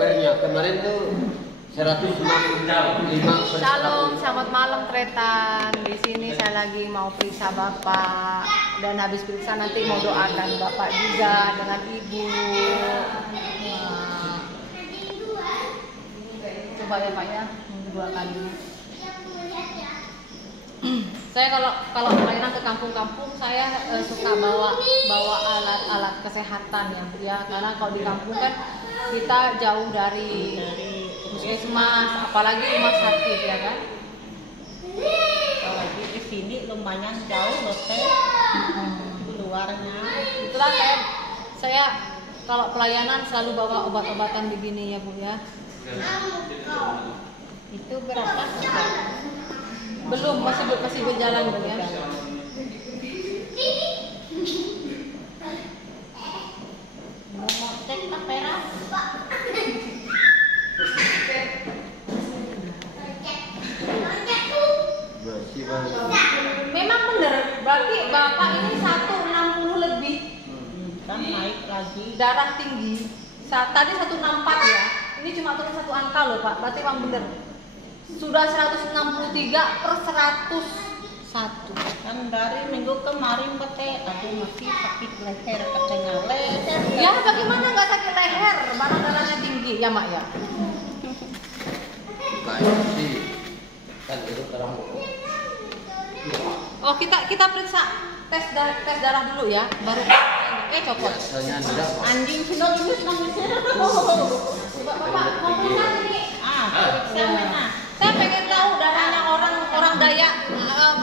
pernya kemarin tuh 165 per Shalom, selamat malam Tretan. Di sini saya lagi mau periksa Bapak dan habis periksa nanti mau doakan Bapak juga dengan Ibu. Nah, coba ya Pak ya, dua kali. Saya kalau pelayanan ke kampung-kampung saya suka bawa alat-alat kesehatan ya, karena kalau di kampung kan kita jauh dari puskesmas, apalagi rumah sakit ya kan. Apalagi di sini lumayan jauh loh teh, luarnya. Itulah saya kalau pelayanan selalu bawa obat-obatan begini ya Bu ya. Itu berapa? Belum, masih berjalan Bu ya. Mau cek tapera? Memang benar, berarti Bapak ini 160 lebih. Kan naik lagi. Darah tinggi. Tadi 164 ya. Ini cuma turun satu angka loh Pak. Berarti memang benar. Sudah 163 per 101. Kan dari minggu kemarin bete, aduh masih sakit leher katanya leher. Ya bagaimana nggak sakit leher? Mana darahnya tinggi ya Mak ya? kayak sih kan itu terang. Oh kita periksa tes darah dulu ya, baru copot. Biasanya tidak Anjing sino ini namanya. Bapak mau periksa ini? Periksa mana? Saya pengen tahu darahnya orang Dayak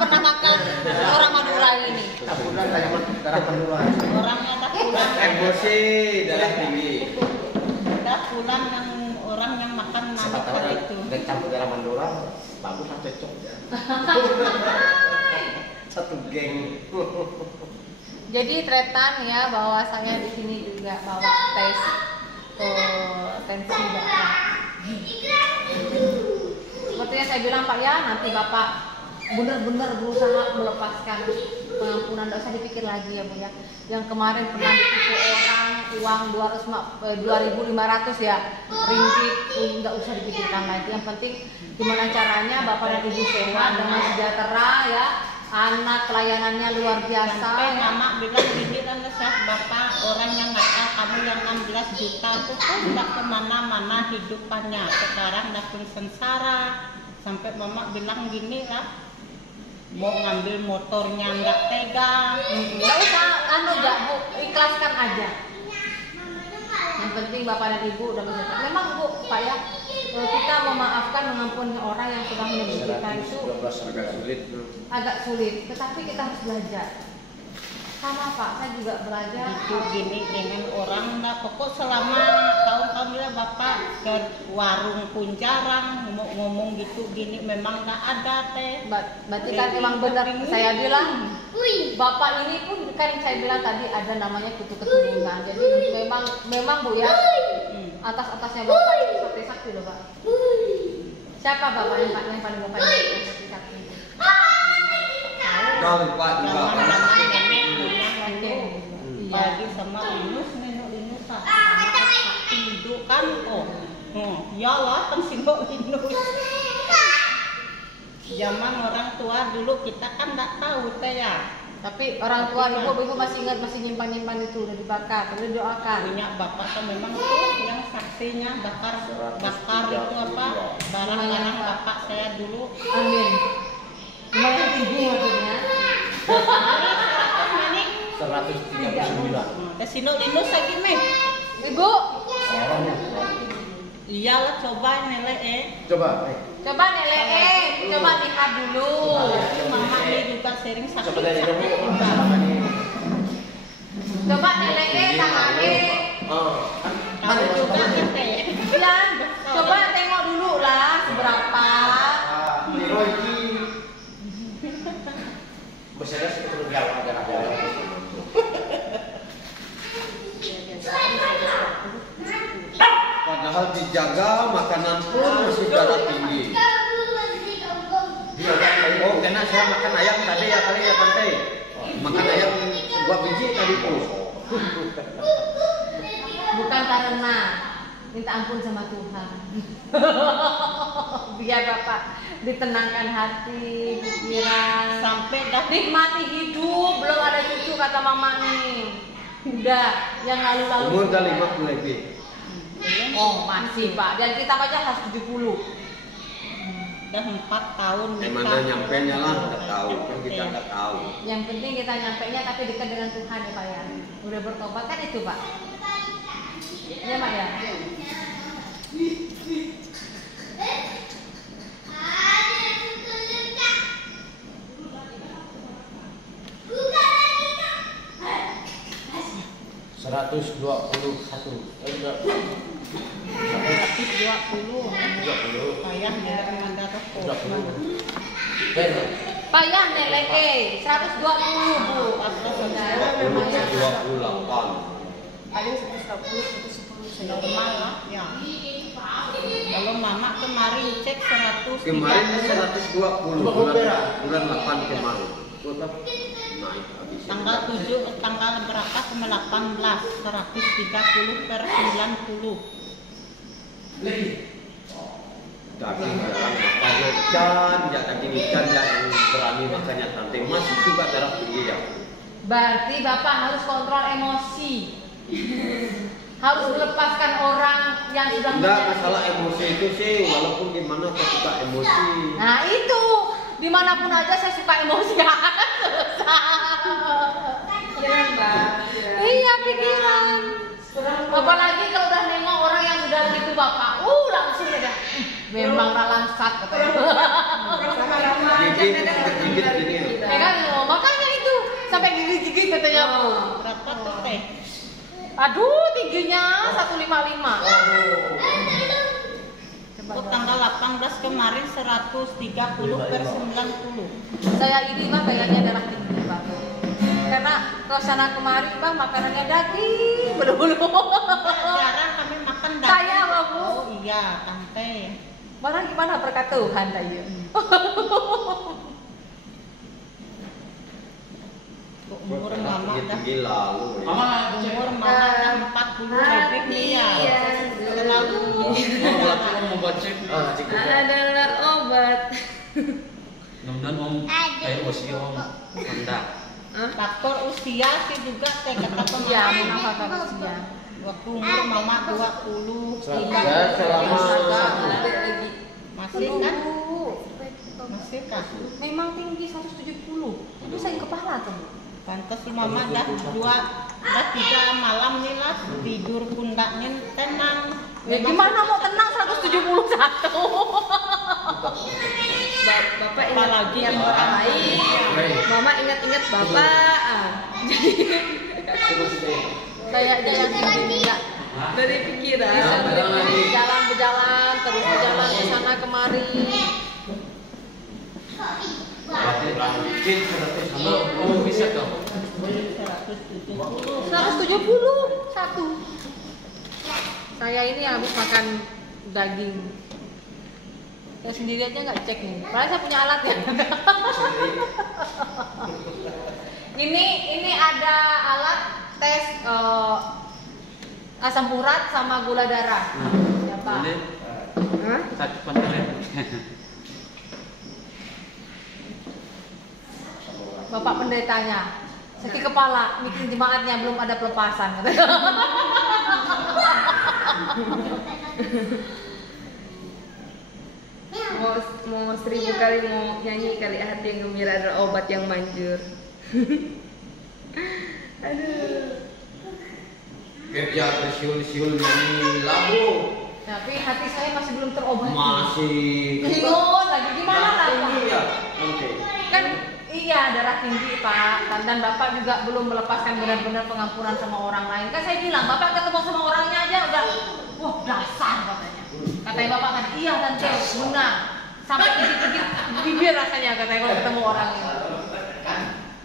pernah makan orang Madura ini. taburan kayak darah penurunan. Orangnya dah pulang. Emosi darah tinggi. Dah pulang yang orang yang makan Siapa tahu nama itu. dan campur darah Mandora bagus kan cocok ya. Satu geng. Jadi Tretan ya, bahwasanya di sini juga bawa tes tensi darah. Seperti yang saya bilang Pak ya, nanti Bapak benar-benar berusaha melepaskan pengampunan, tidak usah dipikir lagi ya Bu ya. Yang kemarin pernah ditipu orang uang 2.500 ya ringgit, nggak usah dipikirkan lagi. Yang penting gimana caranya Bapak dan Ibu sehat dengan sejahtera ya. Anak pelayanannya luar biasa. Sampai Ya. mama bilang gini kan Bapak, orang yang nakal kamu yang 16 juta itu kan tidak kemana-mana hidupannya, sekarang dapur sengsara. Sampai mama bilang gini lah, mau ngambil motornya nggak tega. Nggak usah Bu, ikhlaskan aja. Yang penting Bapak dan Ibu udah bersedia. Memang Bu, Pak ya, kita memaafkan, mengampuni orang yang sudah menyebut kita itu agak sulit. Tetapi kita harus belajar. Sama Pak, saya juga belajar. Itu gini dengan orang lah, pokok selama tahun-tahun dia Bapak ke warung pun jarang ngomong gitu gini, memang nggak ada teh. Berarti kan emang benar saya bilang. Bapak ini pun kan saya bilang tadi ada namanya kutu keturunan. Jadi memang Bu ya, atas-atasnya Bapak ini sakti-sakti loh Pak. Siapa Bapak yang paling Bapak ini sakti-sakti? Kau lupa juga kan? Pagi sama Linus sama sakti hidup kan iyalah kan singgok Linus. Zaman orang tua dulu kita kan nggak tahu teh ya. Tapi orang tua ibu masih ingat, masih nyimpan itu udah dibakar, udah doakan. Punya bapak kan memang tuh yang saksinya bakar itu apa barang-barang bapak saya dulu. Amin. Gimana tinggi maksudnya? 139. Kesino Linus lagi meh. Ibu, Iyalah coba nele Coba. coba Nele, coba lihat dulu. Mama ini juga sering sakit. Coba dari dulu. Coba Nele tangannya. Tahu juga kita ya. Bilang, coba tengok dulu lah seberapa. Biasanya seperti jalan ada. Padahal dijaga makanan pun masih darah tinggi. Oh, karena saya makan ayam tadi ya kali ya Tante. Makan ayam 2 biji tadi pun. Bukan karena minta ampun sama Tuhan. Biar Bapak ditenangkan hati, pikiran, Sampai dah nikmati hidup. Belum ada cucu kata mama nih. Udah, yang lalu-lalu. Umur dah 50 lebih. Oh masih Pak, dan kita aja harus 70. udah 4 tahun Mana nyampenya lah nggak tahu, kan kita nggak tahu. Yang penting kita nyampenya tapi dekat dengan Tuhan ya Pak ya. Udah bertobat kan itu Pak. Iya Pak ya. Tapi 20. Payah ya ada rokok. Payah neleke 120 Bu. Umur 28. Paling 110 Normal lah ya. Kalau mama kemarin cek 100. Kemarin 120 bulan 8 kemarin. Tetap naik habis. Tanggal 7 tanggal berapa sama 18 130 per 90. Daging jarang makannya ikan, ya daging ikan yang berani makannya tante masih juga darah tinggi ya. Berarti Bapak harus kontrol emosi. Harus melepaskan orang yang sudah Enggak masalah emosi itu sih, walaupun gimana kok suka emosi. Nah itu, dimanapun aja saya suka emosi. Susah. Pikiran Mbak. Iya pikiran. Apalagi kalau udah nengok orang yang sudah gitu Bapak, langsung udah. Memang langsat katanya. Gigit, gigit gini. Ya kan, makanya itu sampai gigit-gigit katanya Bu. Berapa tuh teh? Aduh, tingginya 155. Oh, tanggal 18 kemarin 130 per 90. Saya ini Bang kayaknya darah tinggi Bang. Karena ke sana kemari Bang makanannya daging bener-bener. Jarang kami makan daging. Saya Bang Bu. Oh iya, tante. Barang gimana berkat Tuhan tadi. Umur mama dah Tinggi lalu. umur mama dah 40 lebih nih ya. Iya. Terlalu mau baca Adalah obat. mudah-mudahan om kayak usia om rendah. faktor usia sih juga teh kata Iya, pemain. memang faktor usia. Waktu umur mama 20 Saya selama masih kan? Masih kan? Memang tinggi 170. Itu saya kepala tuh. Pantes si mama dah 3 malam nih lah tidur pundaknya tenang. Ya gimana mau tenang 171. Bapak ingat Apalagi yang Mbak. orang lain. Mama ingat-ingat Bapak. Saya aja yang tinggi enggak. Dari pikiran. Berjalan terus berjalan ke sana kemari. Oh bisa dong. 170 satu. Saya ini habis makan daging. Saya sendiri aja nggak cek nih. Padahal saya punya alat ya. Ini ada alat tes asam urat sama gula darah. Ya Pak. Ini Hah? satu pantai. Bapak pendetanya. Sakit kepala, bikin jemaatnya belum ada pelepasan. Mau 1000 kali mau nyanyi kali hati yang gembira adalah obat yang manjur. Aduh. kerja bersiul-siul nyanyi lagu Tapi hati saya masih belum terobati. masih Bingung lagi gimana lah Pak? tinggi ya. Oke. Kan iya darah tinggi Pak, dan Bapak juga belum melepaskan benar-benar pengampunan sama orang lain. Kan saya bilang Bapak ketemu sama orangnya aja udah, wah dasar katanya. Katanya Bapak kan iya tante benar. Sampai gigit-gigit bibir rasanya katanya kalau ketemu orangnya.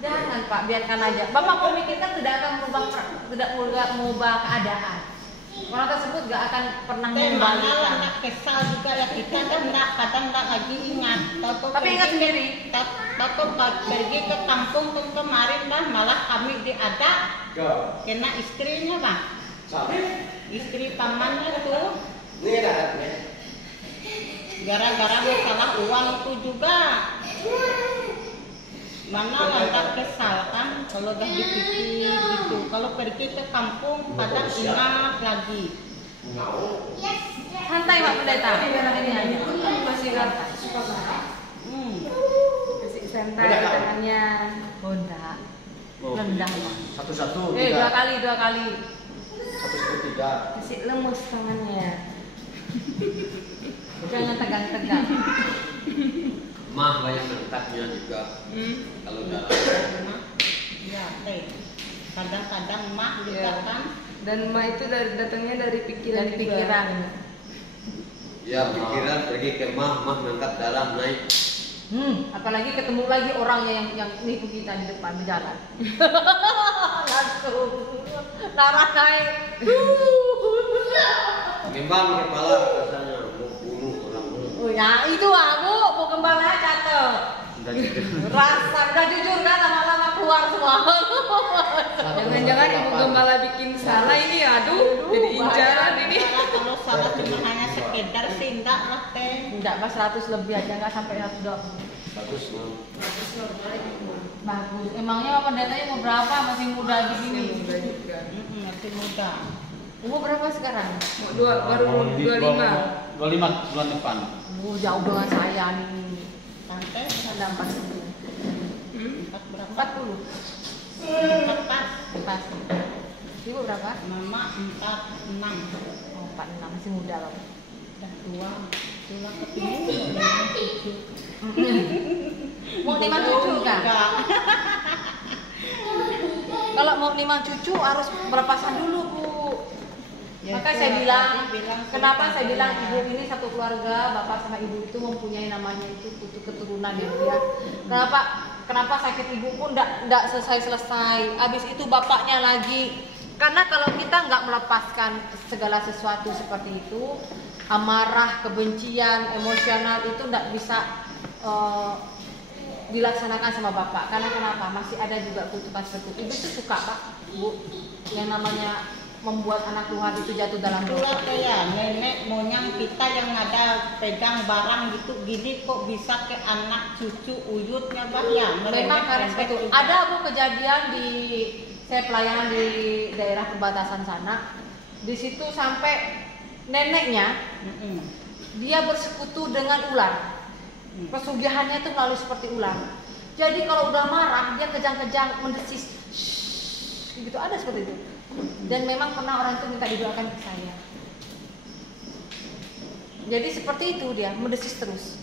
Jangan Pak, biarkan aja. Bapak mau mikirkan tidak akan mengubah keadaan. Orang tersebut gak akan pernah Teh mana mengembalikan. nak kesal juga ya kita kan nggak kadang nggak lagi ingat. Tapi ingat sendiri. Tapi pergi ke kampung tuh kemarin dah malah kami diadak kena istrinya bang. Istri pamannya tuh Gara-gara masalah uang itu juga. Mana lantas kesal kan kalau udah dipikir gitu. Kalau pergi ke kampung kadang ingat lagi. Santai Pak Pendeta. Ini aja. Masih rata suka banget. Kasih santai Udah, Kak. tangannya. Oh enggak. Oh, Rendah Pak. Satu-satu. Dua kali. Satu-satu tidak. Kasih lemes tangannya. Jangan tegang-tegang. Mah banyak angkatnya juga. Kalau darah. Ya, teh. Kadang-kadang mak juga Iya. kan. Dan ma itu datangnya dari pikiran Dari juga. pikiran. Ya pikiran pergi ke mah ngangkat darah naik. Apalagi ketemu lagi orangnya yang nipu kita di depan di jalan. Langsung darah naik. Memang kepala rasanya mau bunuh orang. Oh ya itu Bu gembala catet. Udah gitu. Rasa udah jujur kan lama-lama keluar semua. Jangan-jangan ibu gembala bikin salah ini, aduh, jadi incaran ini. Kalau salah cuma hanya sekedar sih enggak lah teh. Enggak, Mas 100 lebih aja enggak sampai 120. Bagus Mam. Bagus. Emangnya Pak Pendetanya mau berapa? Masih muda begini. Semoga juga. Masih muda. Umur berapa sekarang? Baru 25. 25 bulan depan. Jauh dengan saya nih. Tante Ada 40. empat berapa? 40. Empat. Pas. Ibu berapa? Mama 46. Oh, 46 masih muda loh. Udah tua. Tulang ketemu. Mau 5 cucu kan? Enggak. Kalau mau 5 cucu harus berpasan dulu, Bu. Ya, Maka itu saya bilang, tadi bilang kenapa sudah saya bilang ya. ibu ini satu keluarga, bapak sama ibu itu mempunyai namanya itu putu keturunan ya, Bu ya. Kenapa sakit ibu pun enggak selesai. Habis itu bapaknya lagi. Karena kalau kita nggak melepaskan segala sesuatu seperti itu, amarah, kebencian, emosional itu enggak bisa dilaksanakan sama bapak. Karena kenapa? Masih ada juga kutukan seperti itu. Ibu tuh suka Pak, Bu, yang namanya membuat anak Tuhan itu jatuh dalam Itulah dosa. kayak nenek moyang kita yang ada pegang barang gitu gini kok bisa ke anak cucu uyutnya bah ya. Memang karena itu. Ada Bu kejadian di saya pelayanan di daerah perbatasan sana. Di situ sampai neneknya dia bersekutu dengan ular. Pesugihannya itu melalui seperti ular. Jadi kalau udah marah dia kejang-kejang mendesis. Gitu ada seperti itu. Dan memang pernah orang itu minta didoakan ke saya. Jadi seperti itu dia mendesis terus.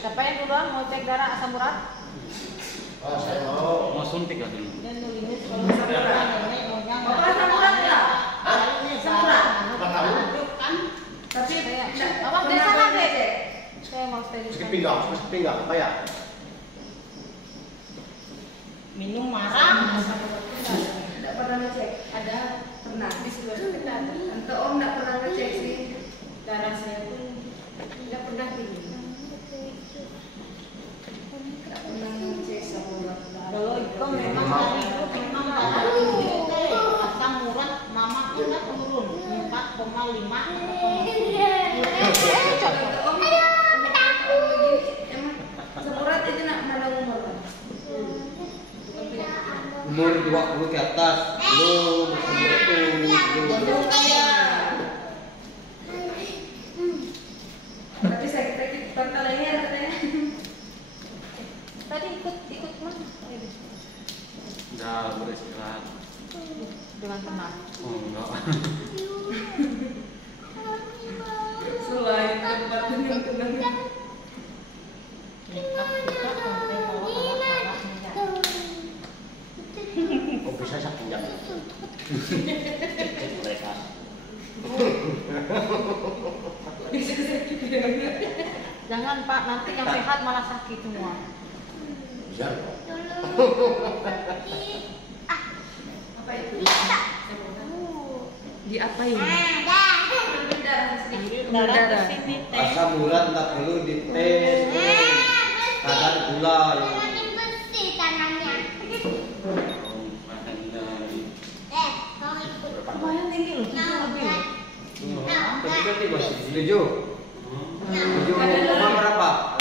Siapa yang duluan mau cek darah asam urat? Saya mau. Mau suntik kan dulu. Dan nulis kalau nenek moyang Bapak asam urat enggak? ini barang kan Tapi apa desa kan deh? Saya mau steril. Sakit pinggang apa ya? minum marah. Tidak pernah ngecek. Ada pernah di sebelah Tante Om tidak pernah ngecek sih. Darah saya pun tidak pernah tinggi. Tidak pernah ngecek sama Kalau itu memang dari itu memang darah tinggi teh. Asam urat mama kita turun 4,5. Semurat itu nak mana umur? Umur 20 ke atas. Lu masih belum. Tapi sakit-sakit pangkal ini ada katanya. Tadi ikut mana? Udah beristirahat. Dengan tenang. Oh enggak. Selain tempat yang tenang. Kok bisa sakit jam? Mereka. Jangan Pak, nanti yang sehat malah sakit semua. Bisa. Apa itu? Diapain? Darah di sini teh. Asam urat tak perlu dites. Kadar gula yang Lumayan tinggi loh, 7 lebih loh. Tapi kan dia masih 7. 7 berapa?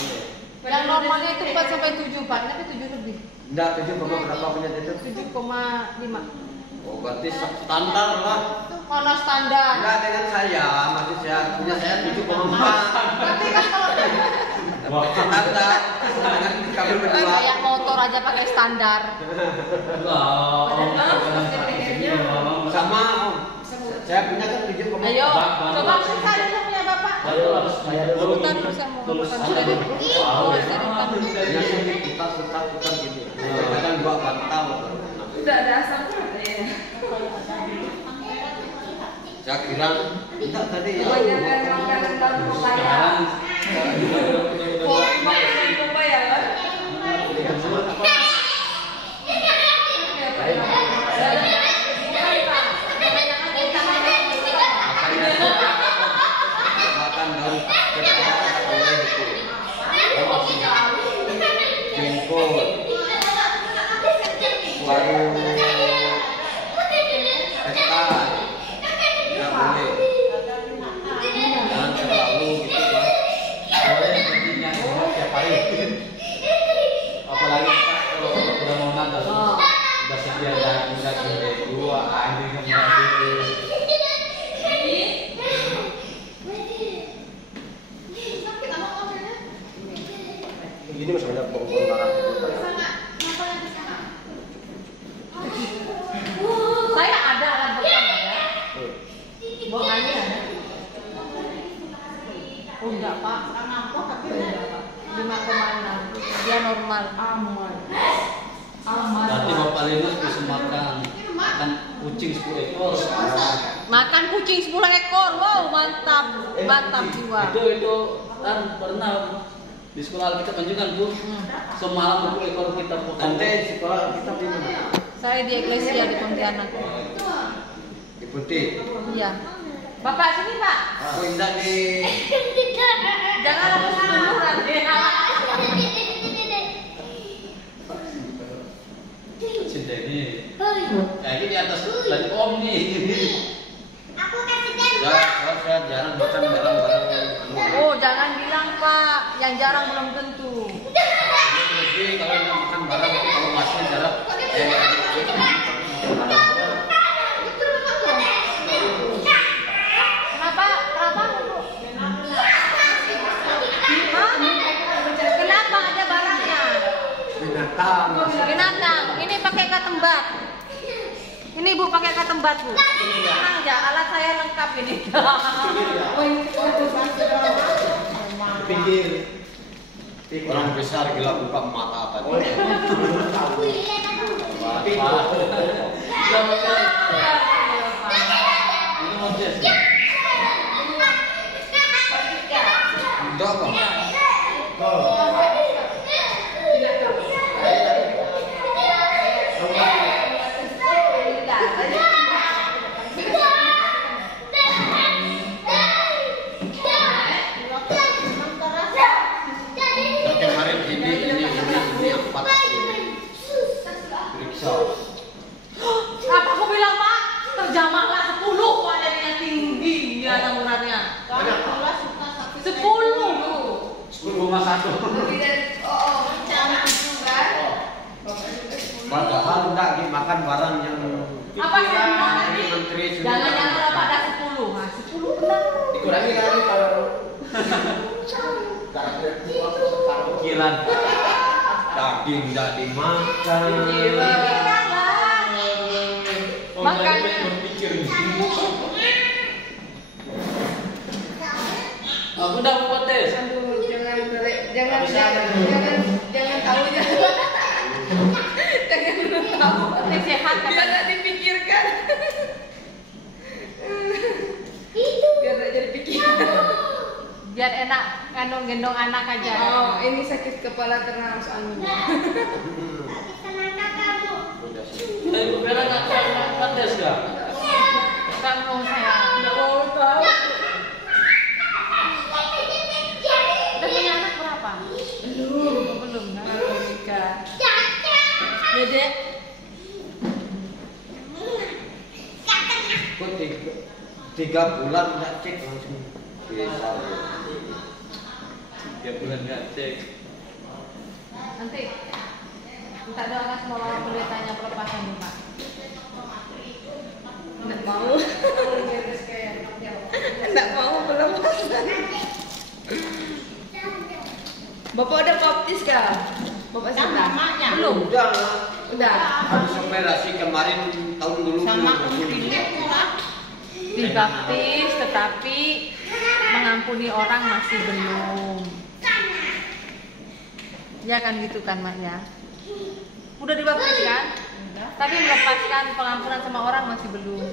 Yang normalnya itu 4 sampai 7 Pak, tapi 7 lebih. Enggak, 7 berapa punya itu? 7,5. Oh, berarti standar lah. Mana standar? Enggak dengan saya, maksud saya punya saya 7,4. Berarti kan kalau Standar dengan kami berdua. kayak motor aja pakai standar. Sama Om. Saya punya kan 7,4. Ayo, coba kita dulu punya Bapak. Sebentar dulu saya mau standar. Punya saya putar gitu. Kadang 2 bantal. Udah ada asam ya. Saya kira enggak tadi ya. Kebanyakan makanan baru kayak coba ya kan? Makan daun jengkol, baru petai, nggak boleh, jangan terlalu gitu Pak. Soalnya pentingnya itu tiap hari. Apalagi Pak, kalau udah mau nonton, udah sedia daging dua, anjing yang Ini masih ada pohon marah. Saya ada alat bekam ada. Buangannya ada. Oh enggak Pak, tapi enggak Pak. 5,6. Dia normal. Aman. Berarti Bapak Linus bisa makan kucing 10 ekor. Makan kucing 10 ekor. Wow, mantap. Mantap jiwa. Itu kan pernah di sekolah kita kan Bu. Semalam 10 ekor kita potong. Nanti sekolah kita di mana? Saya di Eklesia di Pontianak. Di Putih. Iya. Bapak sini Pak. Aku indah di Jangan harus dulu nanti. Cinta ini. Kayaknya di atas dari Om nih. ya, saya jarang makan barang-barang. Oh, jangan bilang Pak, yang jarang belum tentu. Lebih kalau nggak makan barang kalau masih jarang. Kenapa? Kenapa? Hah? Kenapa ada barangnya? Binatang. Binatang. Ini pakai ketembat. Ini Bu pakai ketembat Bu. Tenang aja, alat saya lengkap ini. Pinggir. Orang besar gila buka mata tadi. Ini mau tes ya? Enggak kok. Kemarin ini 4 periksa. Apa aku bilang Pak? Terjamahlah 10 Pak jadinya tinggi ya tamurannya. 10 Bu. 10,1. Lebih dari rencana itu kan? Padahal enggak makan barang yang Apa saya bilang tadi? menteri sudah. Jangan-jangan Bapak ada 10. Nah, 10 benar. Dikurangi kali kalau Pikiran. daging enggak dimakan. Makanya berpikir. Aku udah buat tes. Aduh, jangan tahu jangan. Jangan tahu. ini sehat Biar katanya. tak dipikirkan. Biar tak jadi pikiran. Biar enak gendong anak aja. Oh, ini sakit kepala terang soalnya. Udah sih. Biar nggak tes ya. Enggak mau saya. Nggak mau tahu. Udah punya anak berapa? Belum. Nikah. Dedek. Ikut 3 bulan nggak cek langsung bisa. 3 bulan nggak cek. Nanti minta doakan semua orang pendetanya pelepasan nih Pak. Nggak mau. Nggak mau pelepasan. Bapak udah baptis kah? Bapak Kan sudah? mamanya. Belum. Udah. Habis operasi kemarin tahun dulu. Sama Om Philip lah. Dibaptis tetapi mengampuni orang masih belum. Ya kan gitu kan Mak ya. Udah dibaptis kan? Udah. Tapi melepaskan pengampunan sama orang masih belum.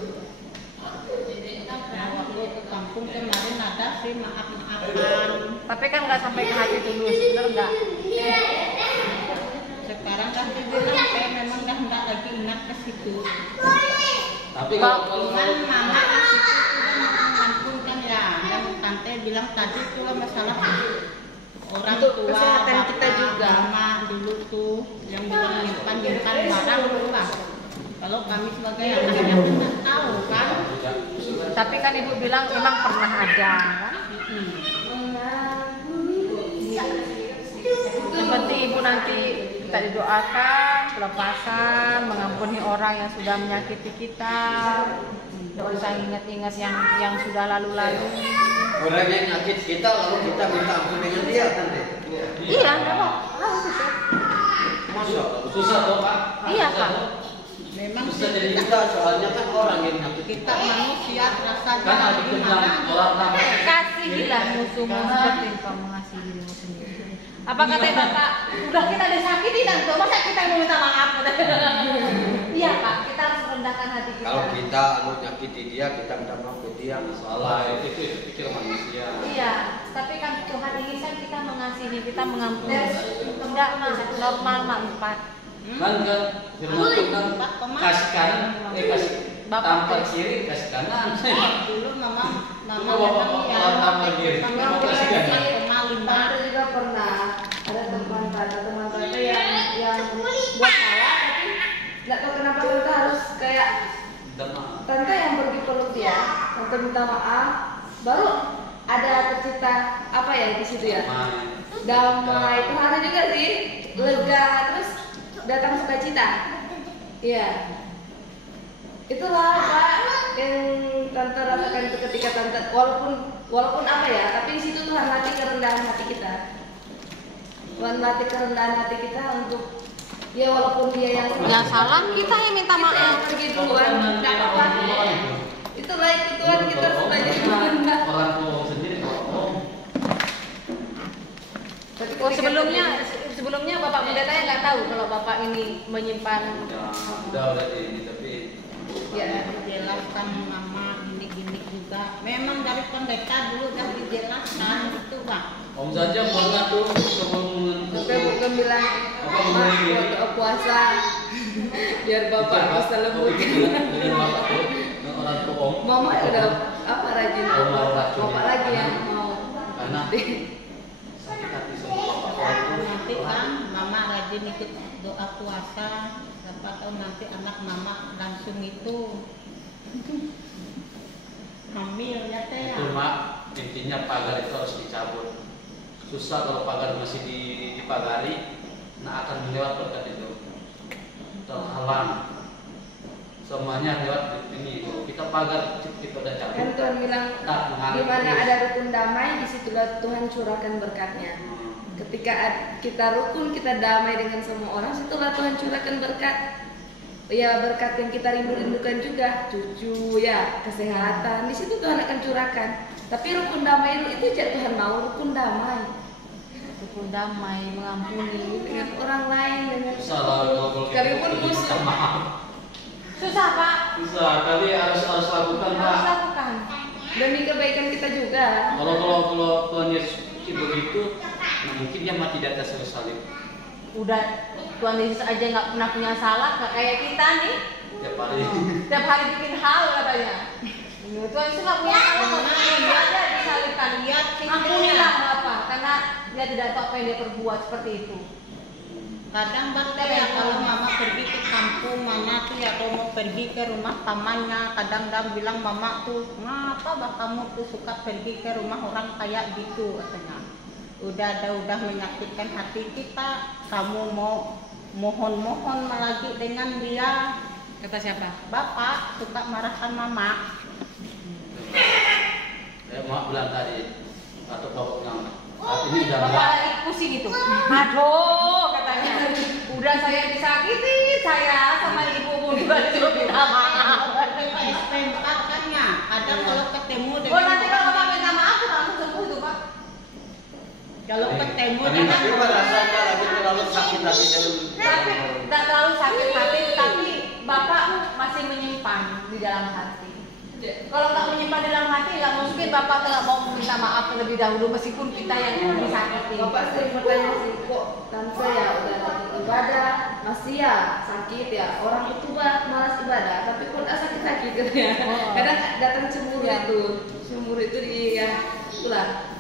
Nah, waktu ke kampung kemarin ada sih maaf-maafan. Tapi kan nggak sampai ke hati tulus, bener nggak? Sekarang kan dibilang saya memang dah nggak lagi ingat ke situ. Tapi kalau Cuman mama di situ sudah mengampunkan ya. Dan tante bilang tadi itulah masalah orang Untuk tua, kesehatan bapak, kita juga. mama dulu tuh yang bilang nyimpan barang dulu lah. Kalau kami sebagai anaknya nggak tahu kan. Tapi kan ibu bilang memang pernah ada kan? Yang penting ibu nanti kita didoakan, pelepasan, mengampuni orang yang sudah menyakiti kita. Tidak usah ingat-ingat yang sudah lalu-lalu. Orang yang nyakit kita lalu kita minta ampun dengan dia kan deh. Iya, memang harus itu. Masa? susah toh Pak. Iya, Susah, Pak. toh. Memang Susah jadi Kita soalnya kan orang yang nyakit kita manusia rasanya kan ada bilang orang lama. Kasihilah musuhmu seperti engkau mengasihi dirimu sendiri. Apa kata Bapak? Udah kita disakiti dan tuh masa kita mau minta maaf? Iya Pak, kita harus merendahkan hati kita. kalau kita nyakiti dia, kita minta maaf ke dia. Salah itu pikir manusia. Iya, tapi kan Tuhan ini kan kita mengasihi, kita mengampuni. Enggak Mas, normal Mak 4. Kan firman Tuhan kasih kanan, kasih Bapak tampar tuh. kiri, kasih kanan. dulu mama Itu bapak orang tampar kiri. Mama Kasih kanan. Tante juga pernah ada teman tante yang buat salah tapi nggak tahu kenapa tante harus kayak tante yang pergi peluk dia, tante minta maaf, baru ada tercipta apa ya di situ ya? Damai, itu ada juga sih, lega, terus datang sukacita. Iya. Itulah Pak yang tante rasakan itu ketika tante walaupun apa ya, tapi di situ Tuhan latih kerendahan hati kita. Tuhan latih kerendahan hati kita untuk ya walaupun dia yang salah, kita yang minta kita yang maaf. pergi duluan, tidak apa-apa. Itulah itu Tuhan kita harus belajar merendah. Orang tua sendiri kalau Tapi Oh, ketika sebelumnya Bapak pendetanya nggak tahu kalau Bapak ini menyimpan. udah ini tapi ya dijelaskan mama gini-gini juga. Memang dari pendeta dulu udah dijelaskan itu Pak. Om saja pernah tuh sebelum bukan bilang Apa "Mak, ngomongin buat puasa biar bapak bisa lembut. dengan bapak tuh dengan orang tua Om. Mama udah apa rajin mau racun bapak ya. lagi ya mau Karena sakit hati sama bapak orang tua. Nanti kan mama rajin ikut doa puasa. Siapa tahu nanti anak mama langsung itu hamil ya teh ya. Itu mak intinya pagar itu harus dicabut. Susah kalau pagar masih dipagari, nah akan lewat berkat itu terhalang. Semuanya lewat ini. Kita pagar kita udah cabut. kan Tuhan bilang Tak mengalir di mana terus. ada rukun damai disitulah Tuhan curahkan berkatnya. Ketika kita rukun, kita damai dengan semua orang, situlah Tuhan curahkan berkat. Ya berkat yang kita rindu-rindukan juga, cucu ya, kesehatan. Di situ Tuhan akan curahkan. Tapi rukun damai itu aja Tuhan mau rukun damai. Rukun damai, mengampuni. Dengan orang lain dengan Salah kalau sekalipun kita minta musuh. maaf. Susah Pak, Susah kali harus lakukan harus Pak. lakukan. demi kebaikan kita juga. Kalau Tuhan Yesus begitu, nah mungkin dia mati di atas kayu salib. Udah Tuhan Yesus aja nggak pernah punya salah, nggak kayak kita nih. Tiap hari. Tiap hari bikin hal katanya. Tuhan Yesus nggak punya salah, kok. Dia aja disalibkan. Ampunilah apa? Karena dia tidak tahu apa yang dia perbuat seperti itu. Kadang Bapak ya kalau mama pergi ke kampung mana tuh ya, atau mau pergi ke rumah pamannya, kadang dia bilang mama tuh, ngapa bah kamu tuh suka pergi ke rumah orang kayak gitu katanya. Udah menyakitkan hati kita, kamu mau mohon lagi dengan dia. Kata siapa? Bapak suka marahkan mama. Mak bilang tadi atau bapak bilang ini udah Bapak lagi pusing gitu. Aduh, katanya. Udah saya disakiti, saya sama ibumu juga disuruh minta maaf. SPM4 kan ya, kadang kalau ketemu dengan Oh, nanti kalau Bapak minta maaf langsung sembuh tuh, Pak. kalau ketemu Tapi dengan rasanya lagi terlalu sakit hati dengan Tapi tidak terlalu sakit hati, tapi Bapak masih menyimpan di dalam hati. Kalau nggak menyimpan di dalam hati, nggak mungkin Bapak nggak mau meminta maaf terlebih dahulu meskipun kita yang disakiti. Bapak sering bertanya sih, kok tante ya udah rajin ibadah masih ya sakit ya, orang itu malas ibadah tapi kok nggak sakit-sakit gitu ya. Kadang datang cemburu itu di ya itulah.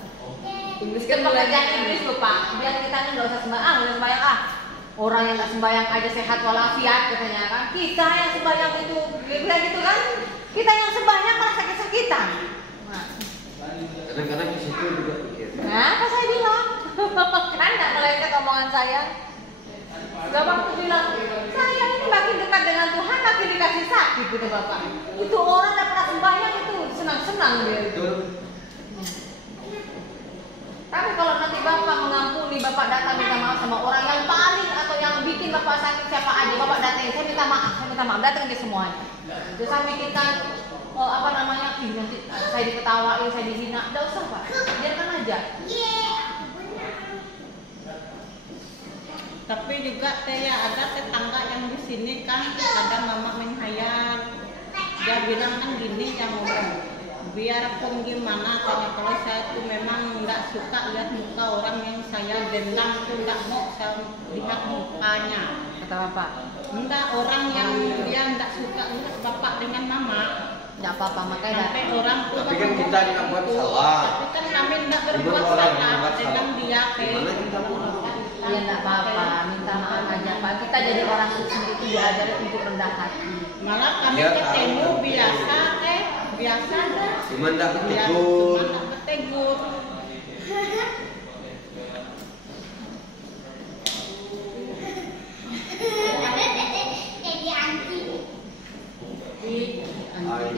Iblis Kan kan mulai pekerjaan iblis tuh Pak, biar kita ini nggak usah sembahyang ah. Orang yang nggak sembahyang aja sehat walafiat katanya kan. Kita yang sembahyang itu, bilang gitu kan. Kita yang sembahyang malah sakit-sakitan. Nah, kadang-kadang di situ juga pikir. nah apa saya bilang? Kan nggak meleset omongan saya. Bapak tuh bilang, saya ini makin dekat dengan Tuhan makin dikasih sakit gitu Bapak. Itu orang yang pernah sembahyang itu senang-senang dia itu. Tapi kalau nanti Bapak mengampuni, Bapak datang minta maaf sama orang yang paling atau yang bikin Bapak sakit siapa aja, Bapak datang, saya minta maaf, datang ke semuanya. Terus saya mikirkan nanti saya diketawain, saya dihina, enggak usah Pak, biarkan aja. tapi juga ya ada tetangga yang di sini kan kadang mama menghayal, dia bilang kan gini yang ngomong, biarpun gimana tanya kalau saya tuh memang nggak suka lihat muka orang yang saya dendam tuh, nggak mau saya lihat mukanya. Kata Bapak, Enggak, orang yang dia nggak suka lihat bapak dengan mama. enggak apa-apa, makanya Sampai orang tuh Tapi kan kita yang buat salah. Tapi kan kami nggak berbuat Cuma orang yang salah buat dengan salah. dia Gimana kita mau ya enggak apa-apa, minta maaf aja Pak. Kita jadi orang suci itu diajari untuk rendah hati. Malah kami Dia ketemu tahu. biasa dah. Cuma ndak Cuma bertegur. nggak bertegur.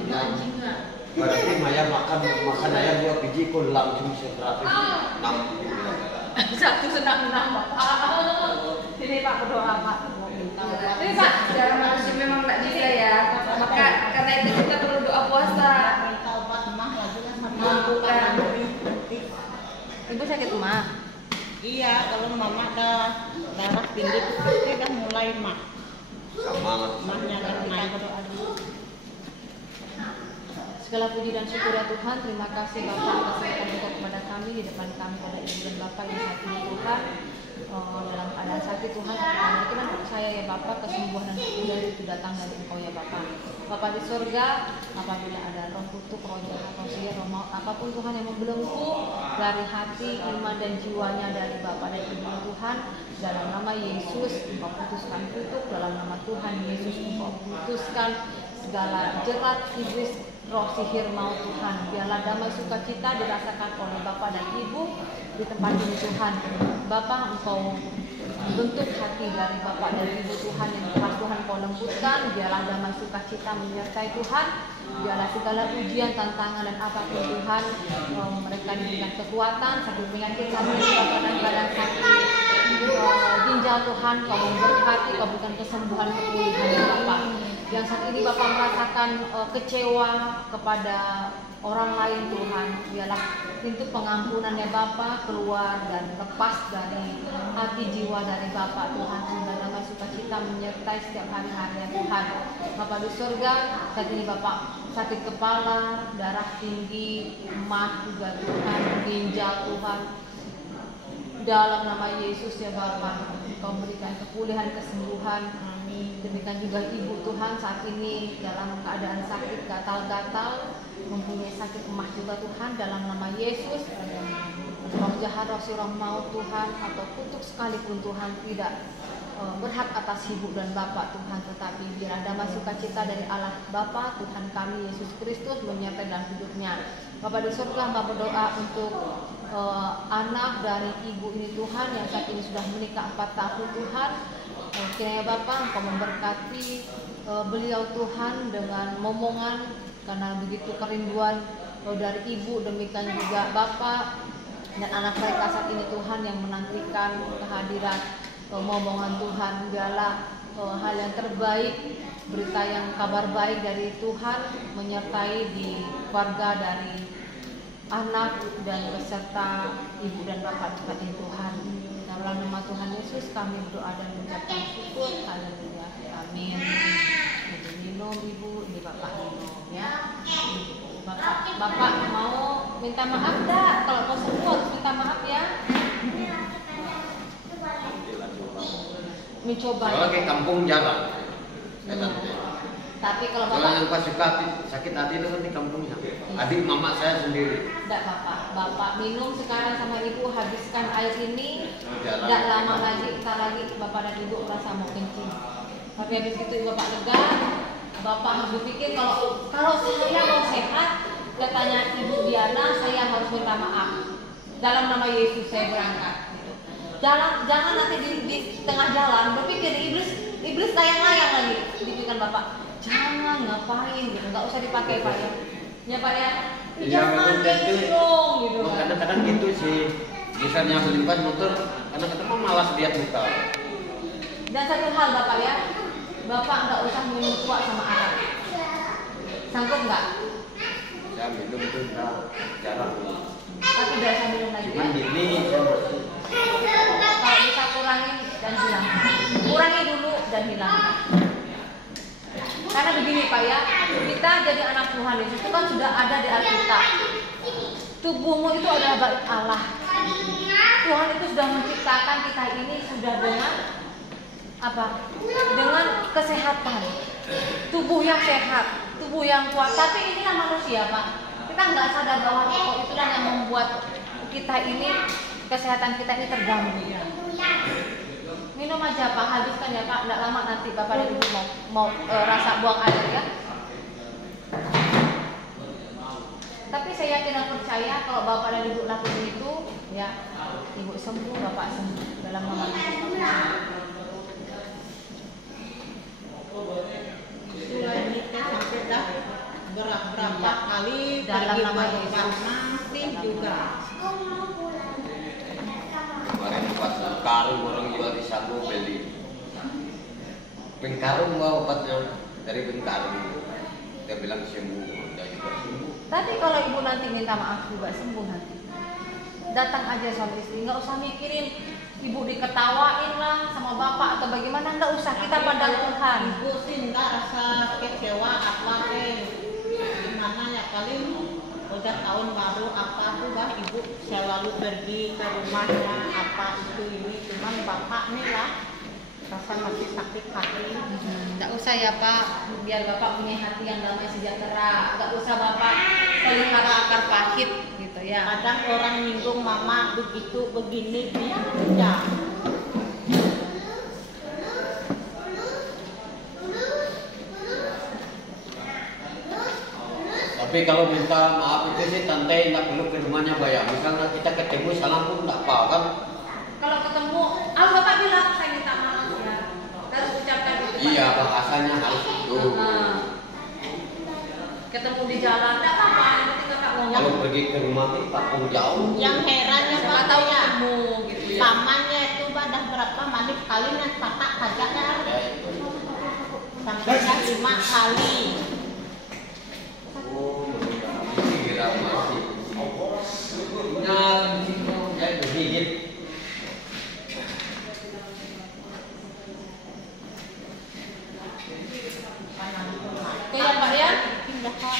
Anjing nggak? Berarti Maya makan ayam 2 biji kok langsung 100 Satu senang-senang Bapak. Ini Pak berdoa Pak. Tapi Pak, secara manusia memang nggak bisa ya. Maka karena itu kita perlu doa puasa. Minta obat mah lagi lah sama Mampukan. Ibu sakit mah. Iya, kalau mama darah tinggi itu udah mulai mah. sama Mahnya kan naik. Segala puji dan syukur ya Tuhan, terima kasih Bapak atas berkat Engkau kepada kami, di depan kami pada Ibu dan Bapak yang saat ini Tuhan dalam keadaan sakit Tuhan, kami dan percaya ya Bapak kesembuhan dan kemuliaan itu datang dari Engkau ya Bapak. Bapak di surga, apabila ada roh kutuk, roh jahat, roh sihir, roh maut, apapun Tuhan yang membelenggu dari hati, iman dan jiwanya dari Bapak dan Ibu Tuhan, dalam nama Yesus Engkau putuskan kutuk, dalam nama Tuhan Yesus Engkau putuskan segala jerat iblis, roh sihir maut Tuhan. Biarlah damai sukacita dirasakan oleh Bapak dan Ibu di tempat ini Tuhan. Bapak Engkau bentuk hati dari Bapak dan Ibu Tuhan yang telah Tuhan Kau lembutkan. Biarlah damai sukacita menyertai Tuhan. Biarlah segala ujian, tantangan dan apapun Tuhan mereka diberikan kekuatan, sakit penyakit kami Bapak dan badan sakit ginjal Tuhan Kau memberkati, Kau berikan kesembuhan kepulihan ya Bapak. Yang saat ini Bapak merasakan kecewa kepada orang lain Tuhan, biarlah pintu pengampunan ya Bapak keluar dan lepas dari hati jiwa dari Bapak Tuhan, sehingga damai sukacita menyertai setiap hari-hari ya Tuhan. Bapak di surga, saat ini Bapak sakit kepala, darah tinggi, emah juga Tuhan, ginjal Tuhan, dalam nama Yesus ya Bapak Kau berikan kepulihan, kesembuhan. Demikian juga Ibu Tuhan saat ini dalam keadaan sakit gatal-gatal, mempunyai sakit emah juga Tuhan, dalam nama Yesus. Roh jahat, roh sirah maut Tuhan, atau kutuk sekalipun Tuhan tidak berhak atas ibu dan bapak Tuhan, tetapi biar ada sukacita dari Allah Bapa Tuhan kami Yesus Kristus menyertai dalam hidupnya. Bapa di surga, hamba berdoa untuk anak dari ibu ini Tuhan yang saat ini sudah menikah 4 tahun Tuhan. Kiranya Bapa Engkau memberkati beliau Tuhan dengan momongan, karena begitu kerinduan dari ibu, demikian juga Bapa dan anak mereka saat ini Tuhan yang menantikan kehadiran momongan Tuhan. Biarlah hal yang terbaik, berita yang kabar baik dari Tuhan menyertai di keluarga dari anak dan beserta ibu dan bapak ini Tuhan. Dalam nama Tuhan Yesus kami berdoa dan mengucapkan syukur. Haleluya. Amin. Ini minum ibu, ini bapak minum ya. Bapak mau minta maaf dah, kalau mau sembuh harus minta maaf ya. Mencoba. Kalau ke kampung jarang. Tapi kalau Kalau bapak yang pas sakit hati itu kan di kampungnya. Adik mama saya sendiri. tidak bapak minum sekarang sama ibu, habiskan air ini. Tidak lama lagi, entar lagi bapak dan ibu merasa mau kencing. Tapi habis itu bapak lega, bapak harus berpikir kalau saya mau sehat, katanya ibu Diana, saya harus minta maaf. Dalam nama Yesus saya berangkat. Gitu. Jangan nanti di tengah jalan berpikir iblis layang-layang lagi. Dipikirkan bapak, jangan ngapain gitu, nggak usah dipakai Pak ya. Ya Pak ya. Jangan kencing dong gitu. Kadang-kadang gitu sih. Misalnya melimpas motor, kadang-kadang malas lihat muka. Dan satu hal Bapak ya, Bapak nggak usah minum tua sama arak. Sanggup nggak? Saya minum itu jarang. Tapi udah usah minum lagi ya. Cuman ini saya masih. Kalau bisa kurangin dan hilangkan. Kurangi dulu dan hilangkan. Karena begini Pak ya, kita jadi anak Tuhan Yesus itu kan sudah ada di Alkitab. Tubuhmu itu adalah bait Allah. Tuhan itu sudah menciptakan kita ini sudah dengan apa? Dengan kesehatan. Tubuh yang sehat, tubuh yang kuat. Tapi inilah manusia Pak. Kita nggak sadar bahwa itulah yang membuat kita ini, kesehatan kita ini terganggu. Minum aja Pak, habiskan ya Pak, nggak lama nanti Bapak dan Ibu mau rasa buang air ya. Tapi saya yakin dan percaya kalau Bapak dan Ibu lakukan itu, ya Ibu sembuh, Bapak sembuh dalam nama Yesus. Sudah ini sampai dah berapa kali dalam pergi nama ke Yesus masih juga. Kemarin pas karung orang jual di Sago beli. Pengkarung mau obatnya dari Pengkarung. Dia bilang sembuh, dia juga sembuh. Tapi kalau Ibu nanti minta maaf juga sembuh nanti. Datang aja suami istri, nggak usah mikirin Ibu diketawain lah sama Bapak atau bagaimana, nggak usah, kita pandang Tuhan. Ibu sih enggak rasa kecewa apa gimana ya, paling udah tahun baru apa tuh bah Ibu selalu pergi ke rumahnya apa itu ini, cuman Bapak nih lah rasa masih sakit hati. Nggak usah ya Pak, biar Bapak punya hati yang damai sejahtera. Nggak usah Bapak pelihara akar pahit gitu ya. Kadang orang nyinggung mama begitu begini dia aja. Tapi kalau minta maaf itu sih tante nggak perlu ke rumahnya bayar. Misalnya kita ketemu salam pun nggak apa kan? Kalau ketemu, Bapak bilang saya minta maaf ya. Harus ucapkan itu. Pak. Iya, bahasanya harus itu. Ketemu di jalan, nggak apa-apa. Yang penting Kakak ngomong. Kalau pergi ke rumah kita jauh. Yang herannya Siapa tahu ketemu gitu ya. pamannya itu badah berapa manis kali dan patak aja kan Ya itu. sampai 5 kali. Oh, kira masih. Nah, ya begigit. Oke ya Pak ya. Pindah Pak.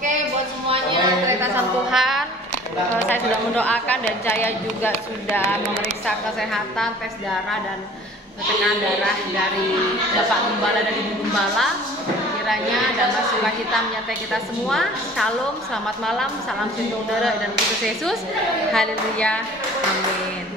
Oke, buat semuanya teritasan Tuhan. Saya sudah mendoakan dan Jaya juga sudah memeriksa kesehatan, tes darah dan tekanan darah dari Bapak Gembala dan Ibu Gembala. Kiranya damai sukacita menyertai kita semua. Shalom, selamat malam, salam sindung dara dan Kristus Yesus. Haleluya, amin.